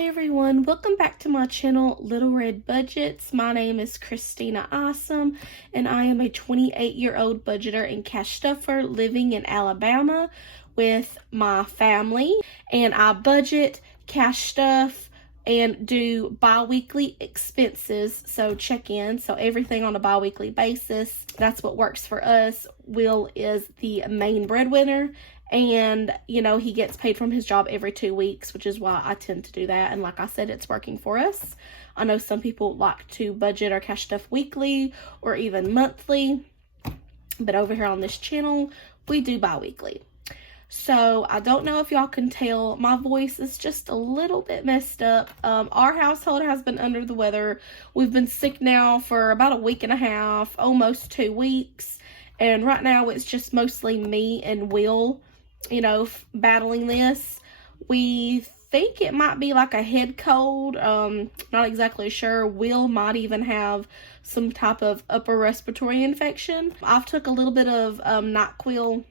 Hey everyone, welcome back to my channel, Little Red Budgets. My name is Christina Awesome, and I am a 28-year-old budgeter and cash stuffer living in Alabama with my family. And I budget, cash stuff, and do bi-weekly expenses, so check-in, so everything on a bi-weekly basis. That's what works for us. Will is the main breadwinner, and he gets paid from his job every 2 weeks, which is why I tend to do that. And like I said, it's working for us. I know some people like to budget or cash stuff weekly or even monthly, but over here on this channel we do bi-weekly. So I don't know if y'all can tell, my voice is just a little bit messed up. Our household has been under the weather. We've been sick now for about a week and a half, almost 2 weeks, and right now it's just mostly me and Will battling this. We think it might be like a head cold, not exactly sure. Will might even have some type of upper respiratory infection. I've took a little bit of NyQuil.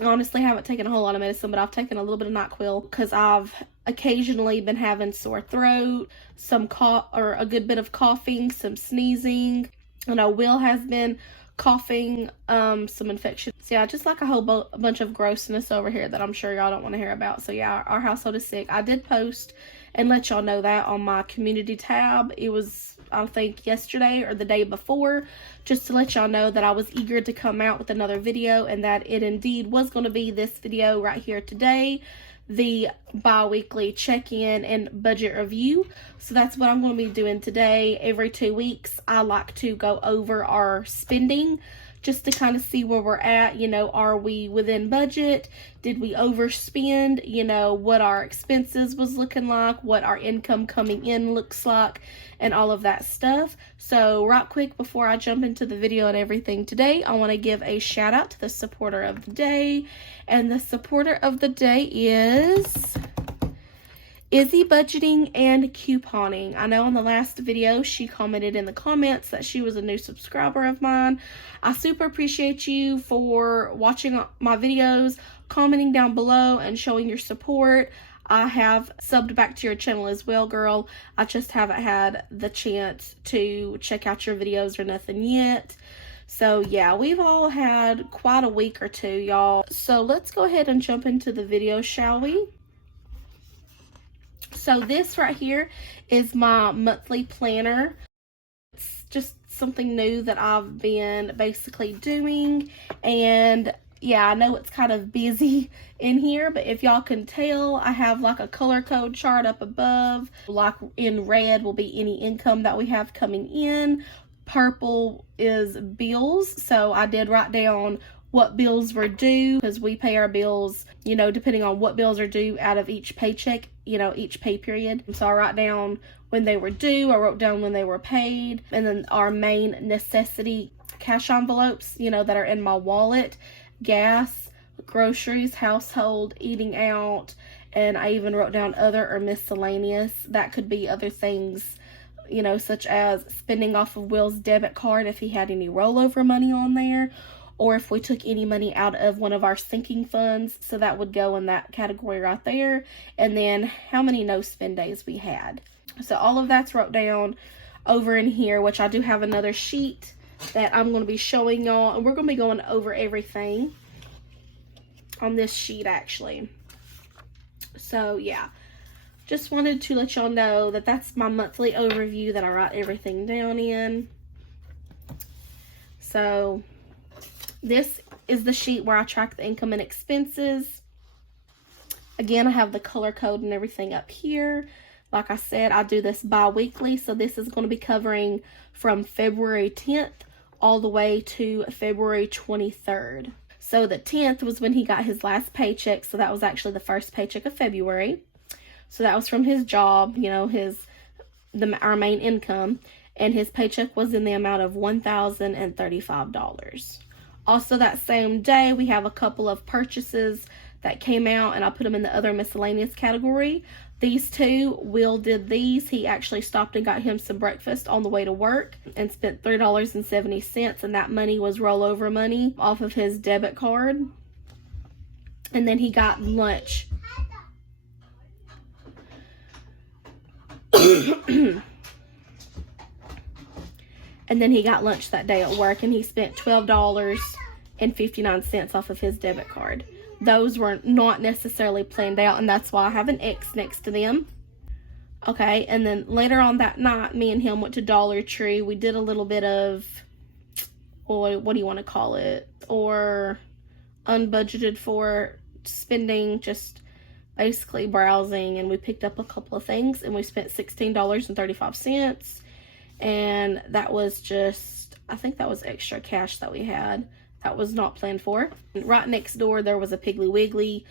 I honestly haven't taken a whole lot of medicine, but I've taken a little bit of NyQuil because I've occasionally been having sore throat, some cough, or a good bit of coughing, some sneezing. I know Will has been coughing, some infections. So yeah, just like a whole bunch of grossness over here that I'm sure y'all don't want to hear about. So yeah, our household is sick. I did post and let y'all know that on my community tab. It was, I think, yesterday or the day before, just to let y'all know that I was eager to come out with another video, and that it indeed was going to be this video right here today, the bi-weekly check-in and budget review. So that's what I'm going to be doing today. Every 2 weeks I like to go over our spending just to kind of see where we're at. Are we within budget? Did we overspend? What our expenses was looking like, what our income coming in looks like, and all of that stuff. So right quick, before I jump into the video and everything today, I want to give a shout out to the supporter of the day. And the supporter of the day is Izzy Budgeting and Couponing. I know on the last video she commented in the comments that she was a new subscriber of mine. I super appreciate you for watching my videos, commenting down below, and showing your support. I have subbed back to your channel as well, girl. I just haven't had the chance to check out your videos or nothing yet. So yeah, we've all had quite a week or two, y'all. So let's go ahead and jump into the video, shall we? So this right here is my monthly planner. It's just something new that I've been basically doing, and yeah, I know it's kind of busy in here, but if y'all can tell, I have like a color code chart up above. Like in red will be any income that we have coming in. Purple is bills, so I did write down what bills were due, because we pay our bills, depending on what bills are due out of each paycheck, each pay period. So I write down when they were due, I wrote down when they were paid, and then our main necessity cash envelopes, that are in my wallet: gas, groceries, household, eating out, and I even wrote down other or miscellaneous. That could be other things, such as spending off of Will's debit card if he had any rollover money on there, or if we took any money out of one of our sinking funds. So that would go in that category right there. And then how many no spend days we had. So all of that's wrote down over in here, which I do have another sheet that I'm going to be showing y'all, and we're going to be going over everything on this sheet actually. So yeah, just wanted to let y'all know that that's my monthly overview that I write everything down in. So this is the sheet where I track the income and expenses. Again, I have the color code and everything up here. Like I said, I do this bi-weekly, so this is going to be covering from February 10th all the way to February 23rd. So the 10th was when he got his last paycheck, so that was actually the first paycheck of February. So that was from his job, our main income, and his paycheck was in the amount of $1,035. Also that same day, we have a couple of purchases that came out, and I put them in the other miscellaneous category. These two, Will did these. He actually stopped and got him some breakfast on the way to work and spent $3.70, and that money was rollover money off of his debit card. And then he got lunch. And then he got lunch that day at work, and he spent $12.59 off of his debit card. Those were not necessarily planned out, and that's why I have an X next to them. Okay, and then later on that night, me and him went to Dollar Tree. We did a little bit of, or what do you want to call it, or unbudgeted for spending, just basically browsing, and we picked up a couple of things, and we spent $16.35. And that was just, I think that was extra cash that we had. That was not planned for. Right next door, there was a Piggly Wiggly,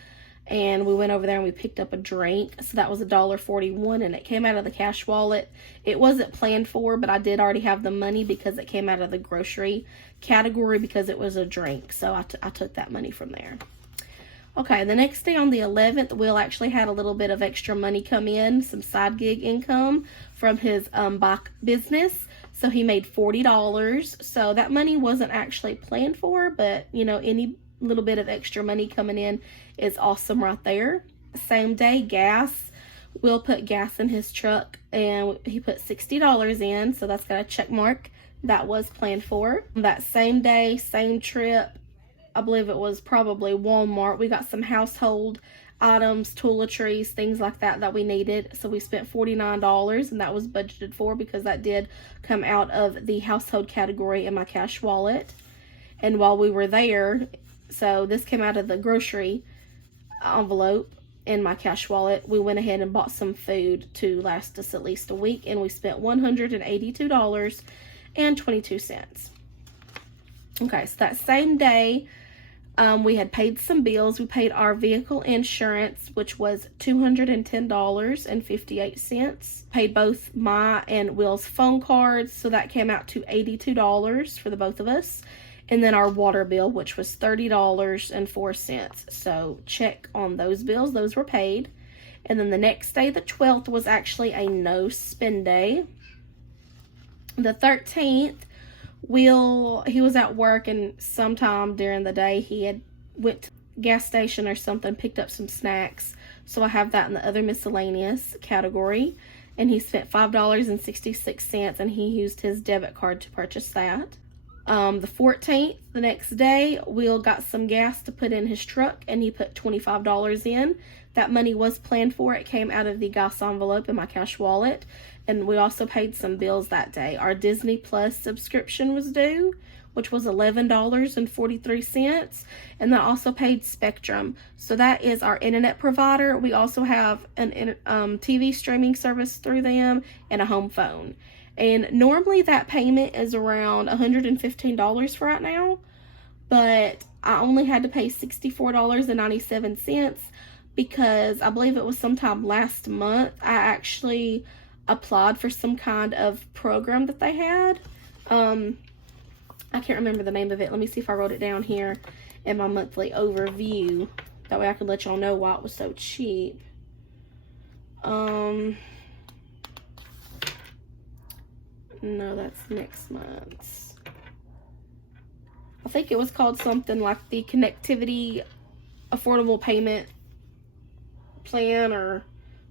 and we went over there and we picked up a drink. So that was $1.41, and it came out of the cash wallet. It wasn't planned for, but I did already have the money because it came out of the grocery category because it was a drink. So I took that money from there. Okay, the next day on the 11th, Will actually had a little bit of extra money come in, some side gig income from his bike business. So he made $40. So that money wasn't actually planned for, but you know, any little bit of extra money coming in is awesome right there. Same day, gas. Will put gas in his truck, and he put $60 in. So that's got a check mark. That was planned for. That same day, same trip, I believe it was probably Walmart. We got some household items, toiletries, things like that that we needed. So we spent $49, and that was budgeted for because that did come out of the household category in my cash wallet. And while we were there, so this came out of the grocery envelope in my cash wallet, we went ahead and bought some food to last us at least a week, and we spent $182.22. Okay, so that same day, we had paid some bills. We paid our vehicle insurance, which was $210.58. Paid both my and Will's phone cards, so that came out to $82 for the both of us. And then our water bill, which was $30.04. So check on those bills. Those were paid. And then the next day, the 12th, was actually a no spend day. The 13th, he was at work, and sometime during the day he had went to the gas station or something, picked up some snacks. So I have that in the other miscellaneous category. And he spent $5.66, and he used his debit card to purchase that. The 14th, the next day, Will got some gas to put in his truck, and he put $25 in. That money was planned for. It came out of the gas envelope in my cash wallet. And we also paid some bills that day. Our Disney Plus subscription was due, which was $11.43. And I also paid Spectrum. So that is our internet provider. We also have an TV streaming service through them and a home phone. And normally that payment is around $115 for right now. But I only had to pay $64.97 because I believe it was sometime last month I actually applied for some kind of program that they had. I can't remember the name of it. Let me see if I wrote it down here in my monthly overview. That way I can let y'all know why it was so cheap. No, that's next month. I think it was called something like the Connectivity Affordable Payment Plan or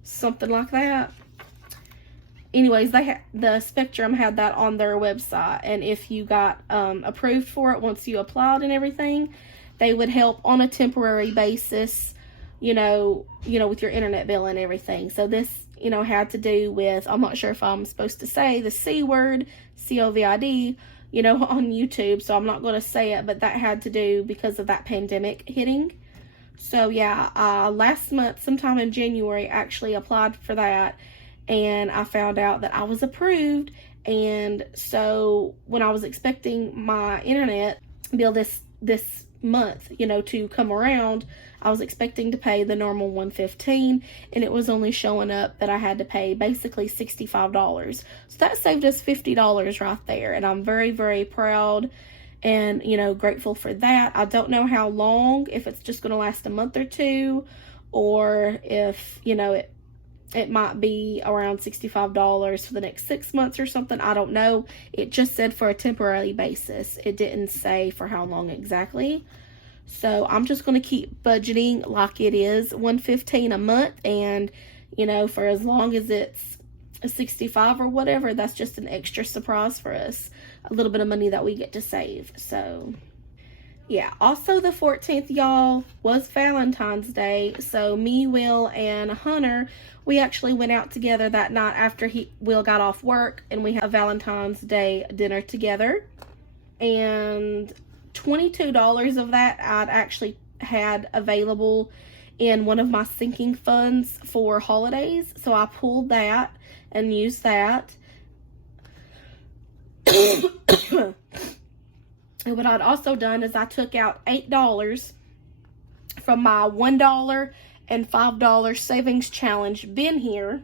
something like that. Anyways, the Spectrum had that on their website, and if you got approved for it once you applied and everything, they would help on a temporary basis, you know, with your internet bill and everything. So this, had to do with, I'm not sure if I'm supposed to say the C word, COVID, on YouTube, so I'm not going to say it, but that had to do because of that pandemic hitting. So yeah, last month, sometime in January, I actually applied for that, and I found out that I was approved. And so when I was expecting my internet bill this month, to come around, I was expecting to pay the normal $115, and it was only showing up that I had to pay basically $65. So that saved us $50 right there, and I'm very, very proud and, grateful for that. I don't know how long, if it's just going to last a month or two, or if, it might be around $65 for the next 6 months or something. I don't know. It just said for a temporary basis. It didn't say for how long exactly. So I'm just going to keep budgeting like it is $115 a month, and for as long as it's a 65 or whatever, that's just an extra surprise for us. A little bit of money that we get to save. So yeah, also the 14th, y'all, was Valentine's Day. So me, Will, and Hunter, we actually went out together that night after Will got off work, and we had a Valentine's Day dinner together. And $22 of that I'd actually had available in one of my sinking funds for holidays. So I pulled that and used that. And what I'd also done is I took out $8 from my $1 and $5 savings challenge bin here,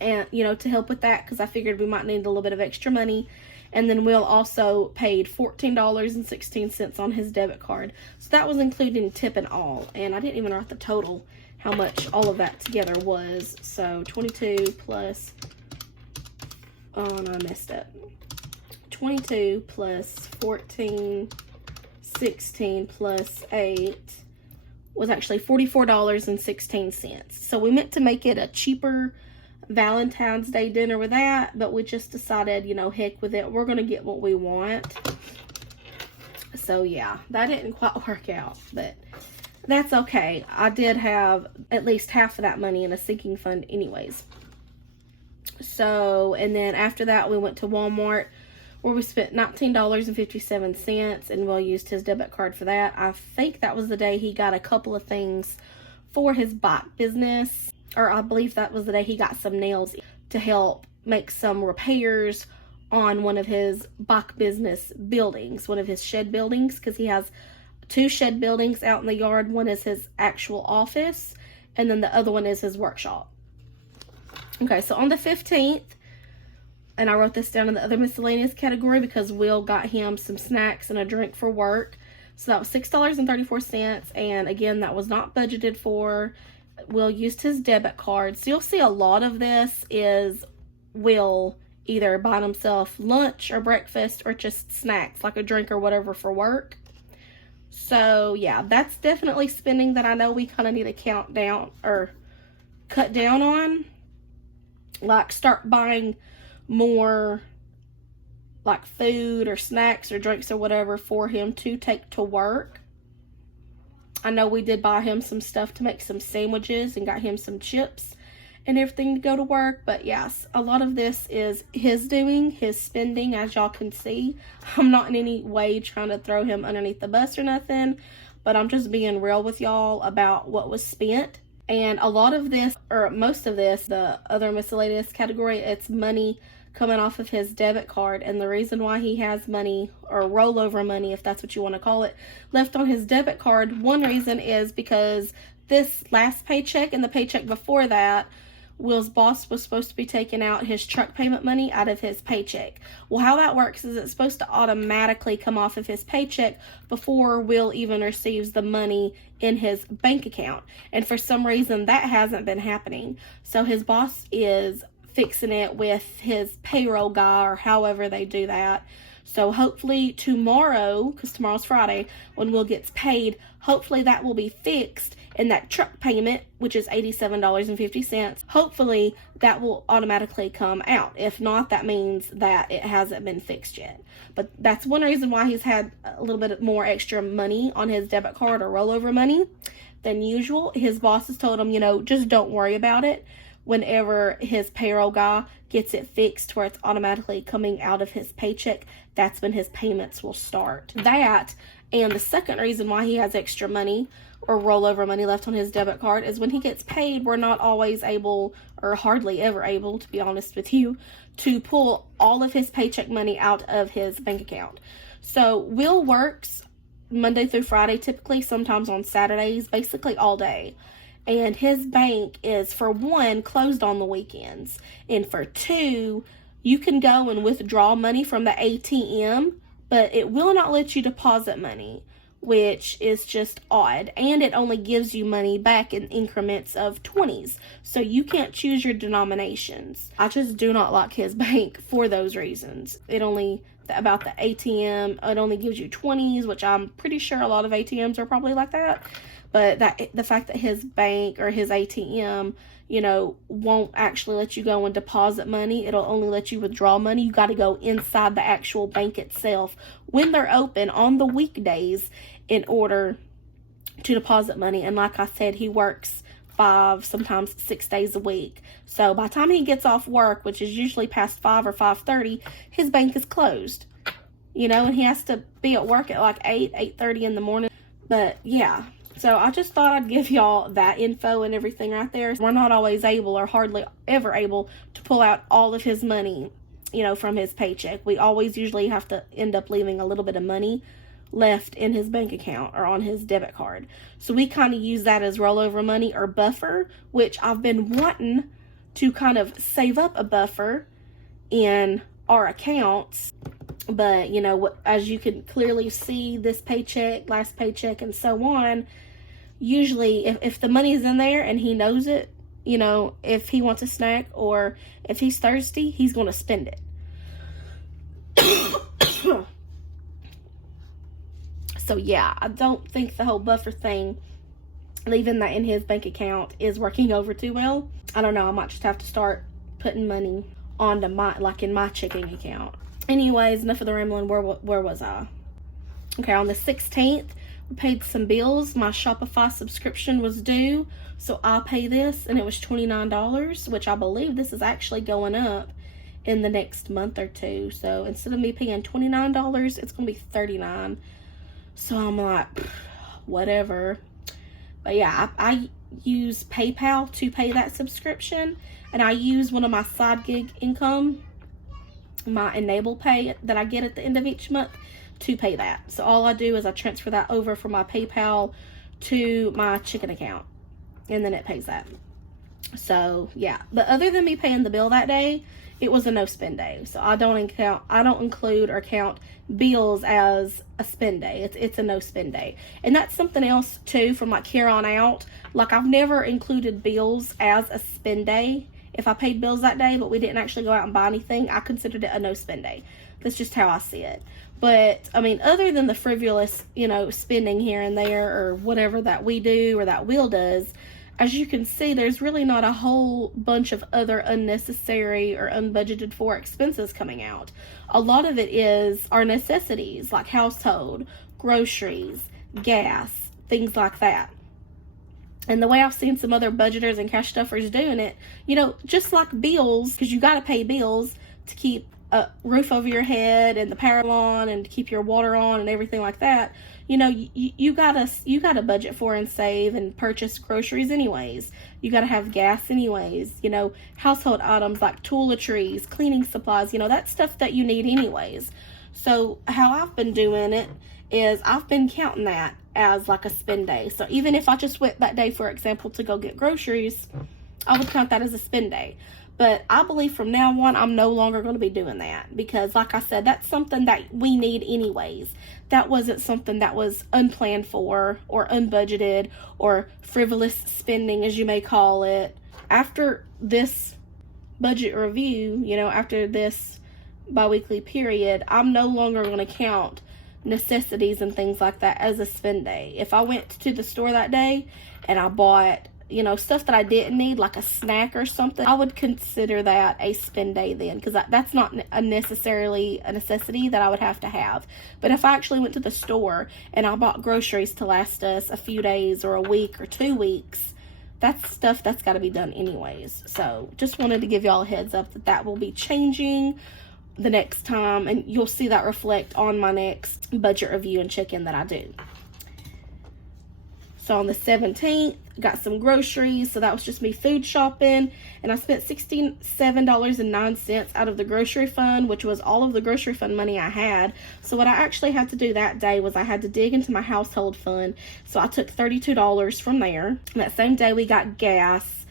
and to help with that, because I figured we might need a little bit of extra money. And then Will also paid $14.16 on his debit card, so that was including tip and all. And I didn't even write the total, how much all of that together was. So 22 plus, oh no, I messed up. 22 plus 14, 16 plus 8 was actually $44.16. So we meant to make it a cheaper Valentine's Day dinner with that, but we just decided, heck with it. We're going to get what we want. So yeah, that didn't quite work out, but that's okay. I did have at least half of that money in a sinking fund anyways. So, and then after that, we went to Walmart, where we spent $19.57, and Will used his debit card for that. I think that was the day he got a couple of things for his bike business, or I believe that was the day he got some nails to help make some repairs on one of his bike business buildings, one of his shed buildings, because he has 2 shed buildings out in the yard. One is his actual office, and then the other one is his workshop. Okay, so on the 15th, and I wrote this down in the other miscellaneous category because Will got him some snacks and a drink for work. So that was $6.34. And again, that was not budgeted for. Will used his debit card. So you'll see a lot of this is Will either buying himself lunch or breakfast or just snacks, like a drink or whatever for work. So yeah, that's definitely spending that I know we kind of need to count down or cut down on. Like start buying more like food or snacks or drinks or whatever for him to take to work. I know we did buy him some stuff to make some sandwiches and got him some chips and everything to go to work. But yes, a lot of this is his doing, his spending, as y'all can see. I'm not in any way trying to throw him underneath the bus or nothing, but I'm just being real with y'all about what was spent. And a lot of this, or most of this, the other miscellaneous category, it's money coming off of his debit card. And the reason why he has money, or rollover money, if that's what you want to call it, left on his debit card, one reason is because this last paycheck and the paycheck before that, Will's boss was supposed to be taking out his truck payment money out of his paycheck. Well, how that works is it's supposed to automatically come off of his paycheck before Will even receives the money in his bank account. And for some reason, that hasn't been happening. So his boss is fixing it with his payroll guy, or however they do that. So hopefully tomorrow, because tomorrow's Friday, when Will gets paid, hopefully that will be fixed, and that truck payment, which is $87.50, hopefully that will automatically come out. If not, that means that it hasn't been fixed yet. But that's one reason why he's had a little bit more extra money on his debit card, or rollover money, than usual. His boss has told him, just don't worry about it. Whenever his payroll guy gets it fixed where it's automatically coming out of his paycheck, that's when his payments will start. That, and the second reason why he has extra money or rollover money left on his debit card is when he gets paid, we're not always able, or hardly ever able, to be honest with you, to pull all of his paycheck money out of his bank account. So Will works Monday through Friday, typically, sometimes on Saturdays, basically all day. And his bank is, for one, closed on the weekends. And for two, you can go and withdraw money from the ATM, but it will not let you deposit money, which is just odd. And it only gives you money back in increments of 20s. So you can't choose your denominations. I just do not like his bank for those reasons. About the ATM, it only gives you 20s, which I'm pretty sure a lot of ATMs are probably like that. but the fact that his bank or his ATM, you know, won't actually let you go and deposit money. It'll only let you withdraw money. You got to go inside the actual bank itself when they're open on the weekdays in order to deposit money. And like I said, he works 5, sometimes 6 days a week. So by the time he gets off work, which is usually past 5 or 5:30, his bank is closed. You know, and he has to be at work at like 8:30 in the morning. But yeah, so I just thought I'd give y'all that info and everything right there. We're not always able, or hardly ever able, to pull out all of his money, you know, from his paycheck. We always usually have to end up leaving a little bit of money left in his bank account or on his debit card. So we kind of use that as rollover money or buffer, which I've been wanting to kind of save up a buffer in our accounts. But, you know, as you can clearly see, this paycheck, last paycheck, and so on, usually if the money is in there and he knows it, you know, if he wants a snack or if he's thirsty, he's going to spend it. So yeah, I don't think the whole buffer thing, leaving that in his bank account, is working over too well. I don't know, I might just have to start putting money onto my, like in my checking account. Anyways, enough of the rambling. Where was I? Okay, on the 16th, we paid some bills. My Shopify subscription was due, so I'll pay this, and it was $29, which I believe this is actually going up in the next month or two. So instead of me paying $29, it's going to be $39. So I'm like, whatever. But yeah, I use PayPal to pay that subscription, and I use one of my side gig income, my enable pay that I get at the end of each month, to pay that. So all I do is I transfer that over from my PayPal to my chicken account, and then it pays that. So yeah, but other than me paying the bill that day, it was a no spend day. So I don't include or count bills as a spend day. It's a no spend day. And that's something else too, from like here on out. Like, I've never included bills as a spend day. If I paid bills that day, but we didn't actually go out and buy anything, I considered it a no spend day. That's just how I see it. But I mean, other than the frivolous, you know, spending here and there or whatever that we do or that Will does, as you can see, there's really not a whole bunch of other unnecessary or unbudgeted for expenses coming out. A lot of it is our necessities, like household, groceries, gas, things like that. And the way I've seen some other budgeters and cash stuffers doing it, you know, just like bills, because you got to pay bills to keep a roof over your head and the power on and to keep your water on and everything like that. You know, you gotta budget for and save and purchase groceries anyways. You gotta have gas anyways. You know, household items like toiletries, cleaning supplies, you know, that's stuff that you need anyways. So how I've been doing it is I've been counting that as like a spend day. So even if I just went that day, for example, to go get groceries, I would count that as a spend day. But I believe from now on, I'm no longer going to be doing that, because like I said, that's something that we need anyways. That wasn't something that was unplanned for or unbudgeted or frivolous spending, as you may call it. After this budget review, you know, after this bi-weekly period, I'm no longer going to count necessities and things like that as a spend day. If I went to the store that day and I bought, you know, stuff that I didn't need, like a snack or something, I would consider that a spend day then, because that's not necessarily a necessity that I would have to have. But if I actually went to the store and I bought groceries to last us a few days or a week or 2 weeks, that's stuff that's got to be done anyways. So just wanted to give y'all a heads up that that will be changing the next time, and you'll see that reflect on my next budget review and check-in that I do. So on the 17th, got some groceries. So that was just me food shopping. And I spent $67.09 out of the grocery fund, which was all of the grocery fund money I had. So what I actually had to do that day was I had to dig into my household fund. So I took $32 from there. And that same day we got gas.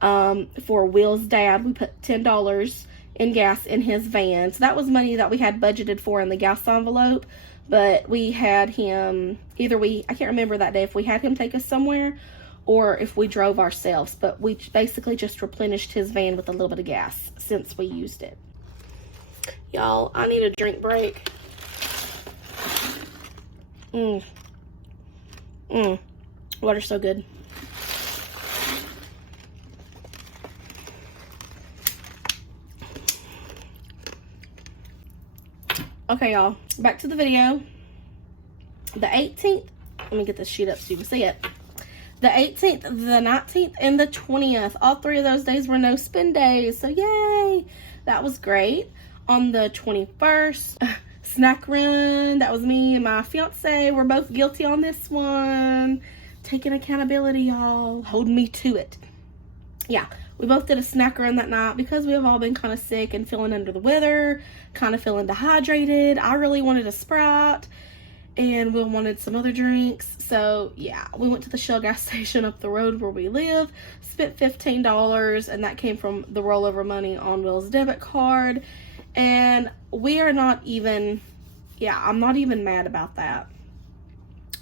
For Will's dad, we put $10 in gas in his van. So that was money that we had budgeted for in the gas envelope. But we had him, I can't remember that day if we had him take us somewhere or if we drove ourselves. But we basically just replenished his van with a little bit of gas since we used it. Y'all, I need a drink break. Water's so good. Okay, y'all, back to the video. The 18th, let me get this sheet up so you can see it. The 18th, the 19th, and the 20th. All 3 of those days were no spend days. So yay! That was great. On the 21st, snack run. That was me and my fiance. We're both guilty on this one. Taking accountability, y'all. Holding me to it. Yeah, we both did a snack run that night because we have all been kind of sick and feeling under the weather. Kind of feeling dehydrated. I really wanted a Sprite. And Will wanted some other drinks. So yeah, we went to the Shell gas station up the road where we live, spent $15, and that came from the rollover money on Will's debit card. And we are not even, I'm not even mad about that.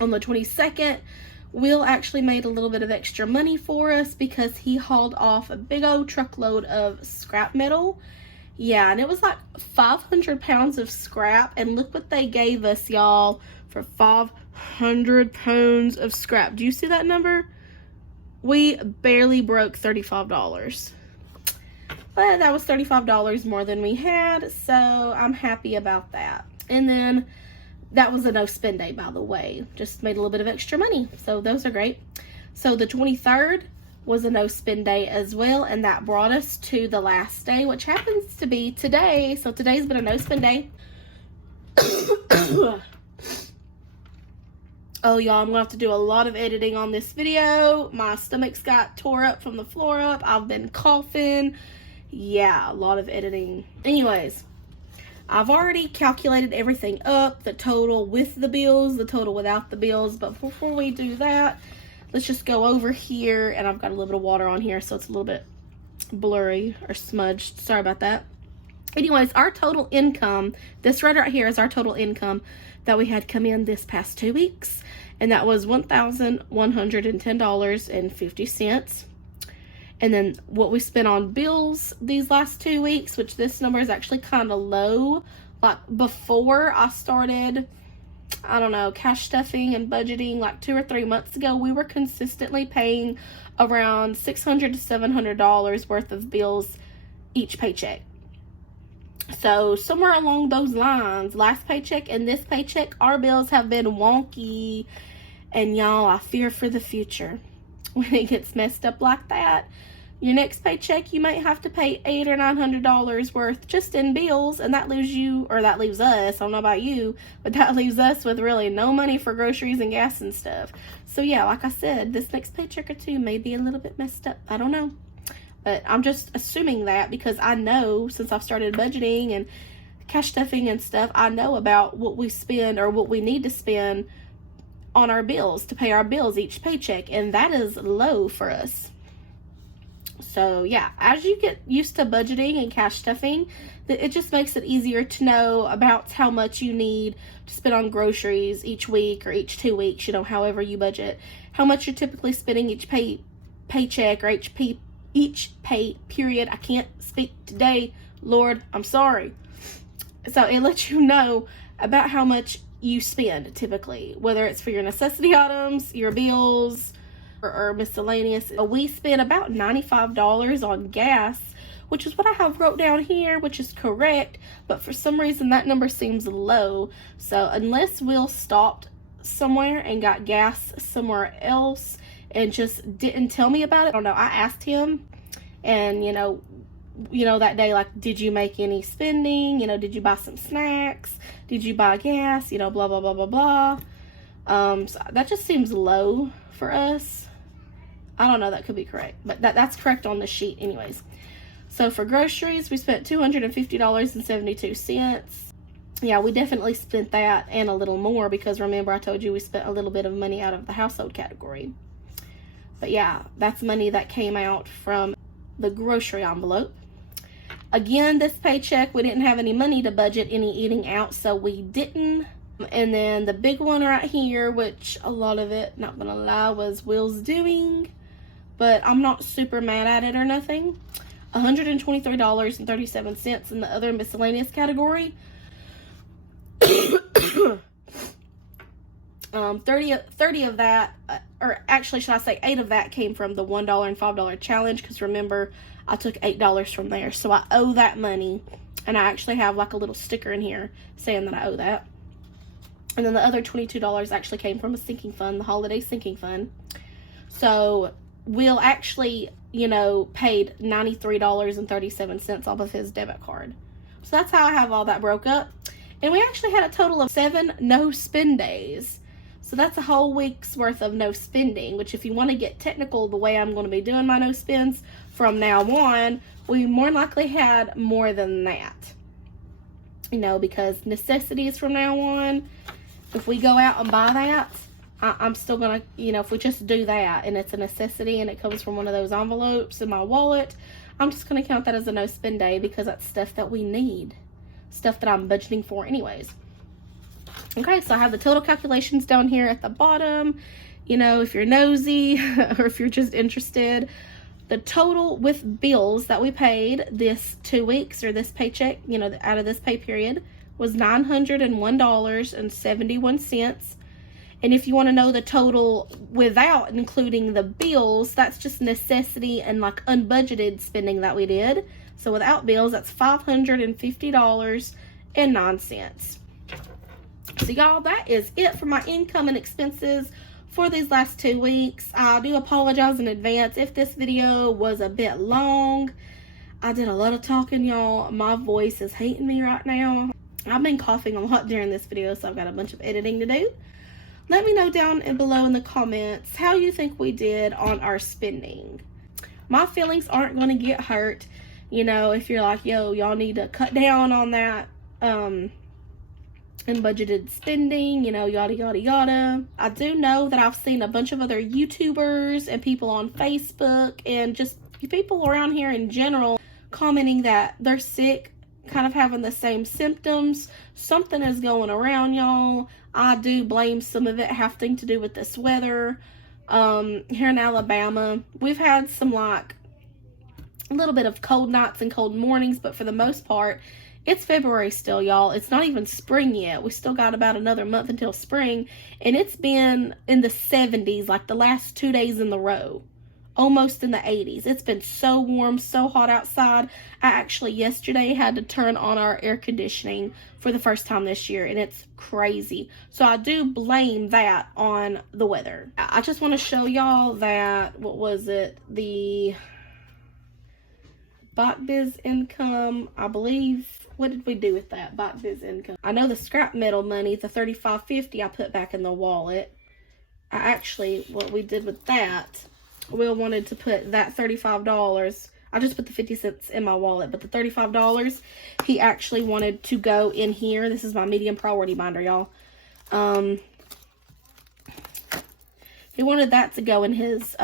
On the 22nd, Will actually made a little bit of extra money for us because he hauled off a big old truckload of scrap metal. Yeah, and it was like 500 pounds of scrap, and look what they gave us, y'all, for 500 pounds of scrap. Do you see that number? We barely broke $35. But that was $35 more than we had, so I'm happy about that. And then that was a no spend day, by the way. Just made a little bit of extra money, so those are great. So the 23rd was a no spend day as well, and that brought us to the last day, which happens to be today. So today's been a no spend day. Oh, y'all, I'm gonna have to do a lot of editing on this video. My stomach's got tore up from the floor up. I've been coughing. Yeah, a lot of editing. Anyways, I've already calculated everything up, the total with the bills, the total without the bills. But before we do that, let's just go over here. And I've got a little bit of water on here, so it's a little bit blurry or smudged. Sorry about that. Anyways, our total income, this right here is our total income that we had come in this past 2 weeks. And that was $1,110.50. And then what we spent on bills these last 2 weeks, which this number is actually kind of low. Like before I started, I don't know, cash stuffing and budgeting like 2 or 3 months ago, we were consistently paying around $600 to $700 worth of bills each paycheck. So somewhere along those lines, last paycheck and this paycheck, our bills have been wonky. And y'all, I fear for the future. When it gets messed up like that, your next paycheck, you might have to pay $800 or $900 worth just in bills, and that leaves you, or that leaves us, I don't know about you, but that leaves us with really no money for groceries and gas and stuff. So yeah, like I said, this next paycheck or two may be a little bit messed up. I don't know. But I'm just assuming that because I know since I've started budgeting and cash stuffing and stuff, I know about what we spend or what we need to spend on our bills to pay our bills each paycheck, and that is low for us. So yeah, as you get used to budgeting and cash stuffing, it just makes it easier to know about how much you need to spend on groceries each week or each 2 weeks, you know, however you budget, how much you're typically spending each paycheck or each pay period. I can't speak today, Lord, I'm sorry. So it lets you know about how much you spend typically, whether it's for your necessity items, your bills, or miscellaneous. We spend about $95 on gas, which is what I have wrote down here, which is correct, but for some reason that number seems low. So unless Will stopped somewhere and got gas somewhere else and just didn't tell me about it, I don't know, I asked him, and you know that day, like, did you make any spending, did you buy some snacks, did you buy gas, blah blah blah blah blah. So that just seems low for us. I don't know, that could be correct, but that's correct on the sheet anyways. So for groceries, we spent $250.72. Yeah, we definitely spent that and a little more because remember I told you we spent a little bit of money out of the household category. But yeah, that's money that came out from the grocery envelope. Again, this paycheck, we didn't have any money to budget any eating out, so we didn't. And then the big one right here, which a lot of it, not gonna lie, was Will's doing, but I'm not super mad at it or nothing. $123.37 in the other miscellaneous category. 30 of that or actually should I say 8 of that came from the $1 and $5 challenge, because remember I took $8 from there, so I owe that money, and I actually have like a little sticker in here saying that I owe that. And then the other $22 actually came from a sinking fund, the holiday sinking fund. So Will actually, you know, paid $93.37 off of his debit card. So that's how I have all that broke up. And we actually had a total of 7 no spend days. So that's a whole week's worth of no spending, which if you want to get technical the way I'm going to be doing my no spends from now on, we more likely had more than that. You know, because necessities from now on, if we go out and buy that, I'm still going to, you know, if we just do that and it's a necessity and it comes from one of those envelopes in my wallet, I'm just going to count that as a no spend day, because that's stuff that we need. Stuff that I'm budgeting for anyways. Okay, so I have the total calculations down here at the bottom. You know, if you're nosy or if you're just interested, the total with bills that we paid this 2 weeks, or this paycheck, you know, out of this pay period, was $901.71. And if you want to know the total without including the bills, that's just necessity and like unbudgeted spending that we did. So without bills, that's $550.09. So y'all, that is it for my income and expenses for these last 2 weeks. I do apologize in advance if this video was a bit long. I did a lot of talking, y'all. My voice is hating me right now. I've been coughing a lot during this video, so I've got a bunch of editing to do. Let me know down and below in the comments how you think we did on our spending. My feelings aren't going to get hurt. You know, if you're like, yo, y'all need to cut down on that and budgeted spending, you know, yada, yada, yada. I do know that I've seen a bunch of other YouTubers and people on Facebook and just people around here in general commenting that they're sick, kind of having the same symptoms. Something is going around, y'all. I do blame some of it having to do with this weather. Here in Alabama, we've had some like a little bit of cold nights and cold mornings, but for the most part, it's February still, y'all. It's not even spring yet. We still got about another month until spring, and it's been in the 70s like the last 2 days in the row. Almost in the 80s. It's been so warm, so hot outside. I actually yesterday had to turn on our air conditioning for the first time this year, and it's crazy. So I do blame that on the weather. I just want to show y'all that, what was it? The Bot Biz income, I believe. What did we do with that Bot Biz income? I know the scrap metal money, the $35.50 I put back in the wallet. What we did with that, Will wanted to put that $35. I just put the 50 cents in my wallet, but the $35, he actually wanted to go in here. This is my medium priority binder, y'all. He wanted that to go in his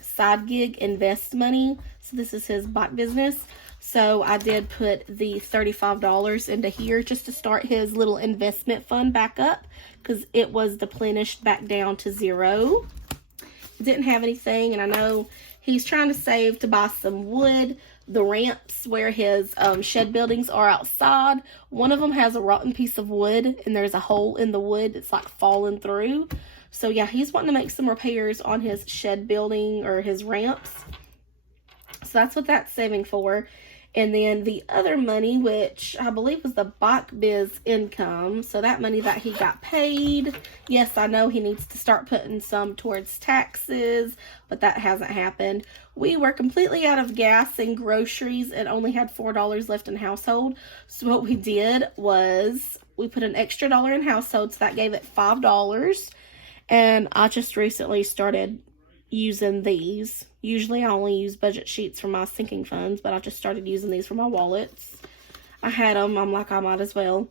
side gig invest money. So this is his bot business. So I did put the $35 into here just to start his little investment fund back up, because it was deplenished back down to zero. Didn't have anything, and I know he's trying to save to buy some wood. The ramps where his shed buildings are outside, one of them has a rotten piece of wood, and there's a hole in the wood that's like falling through. So yeah, he's wanting to make some repairs on his shed building or his ramps. So that's what that's saving for. And then the other money, which I believe was the Bot Biz income. So that money that he got paid. Yes, I know he needs to start putting some towards taxes, but that hasn't happened. We were completely out of gas and groceries and only had $4 left in household. So what we did was we put an extra $1 in household. So that gave it $5. And I just recently started using these. Usually I only use budget sheets for my sinking funds, but I just started using these for my wallets. I had them, I'm like, I might as well.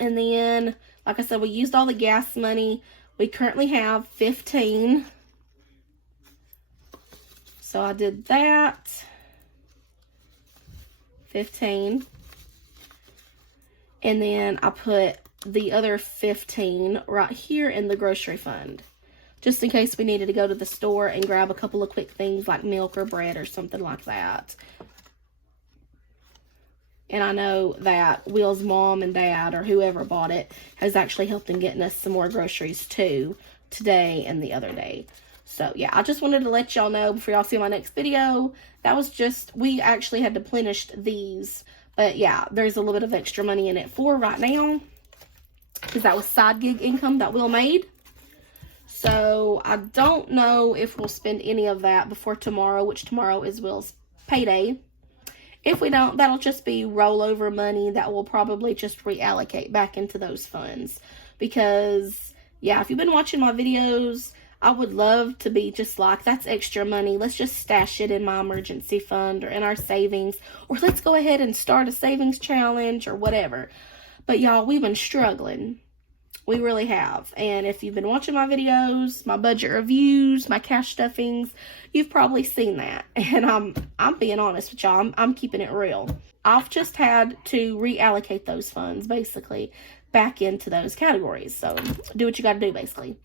And then, like I said, we used all the gas money. We currently have 15. So I did that. 15. And then I put the other 15 right here in the grocery fund, just in case we needed to go to the store and grab a couple of quick things like milk or bread or something like that. And I know that Will's mom and dad, or whoever bought it, has actually helped in getting us some more groceries too. today and the other day. So yeah, I just wanted to let y'all know before y'all see my next video. That was just, we actually had to plenish these. But yeah, there's a little bit of extra money in it for right now, because that was side gig income that Will made. So I don't know if we'll spend any of that before tomorrow, which tomorrow is Will's payday. If we don't, that'll just be rollover money that we'll probably just reallocate back into those funds. Because, yeah, if you've been watching my videos, I would love to be just like, that's extra money. Let's just stash it in my emergency fund or in our savings. Or let's go ahead and start a savings challenge or whatever. But y'all, we've been struggling. We really have. And if you've been watching my videos, my budget reviews, my cash stuffings, you've probably seen that. And I'm being honest with y'all. I'm keeping it real. I've just had to reallocate those funds, basically, back into those categories. So do what you got to do, basically.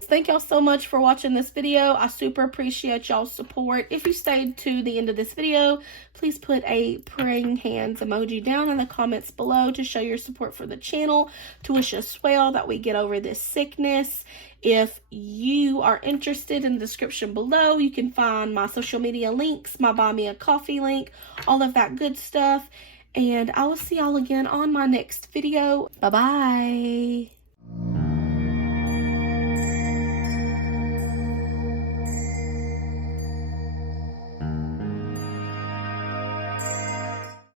Thank y'all so much for watching this video. I super appreciate y'all's support. If you stayed to the end of this video, please put a praying hands emoji down in the comments below to show your support for the channel, to wish us well that we get over this sickness. If you are interested, in the description below, you can find my social media links, my Buy Me a Coffee link, all of that good stuff. And I will see y'all again on my next video. Bye-bye.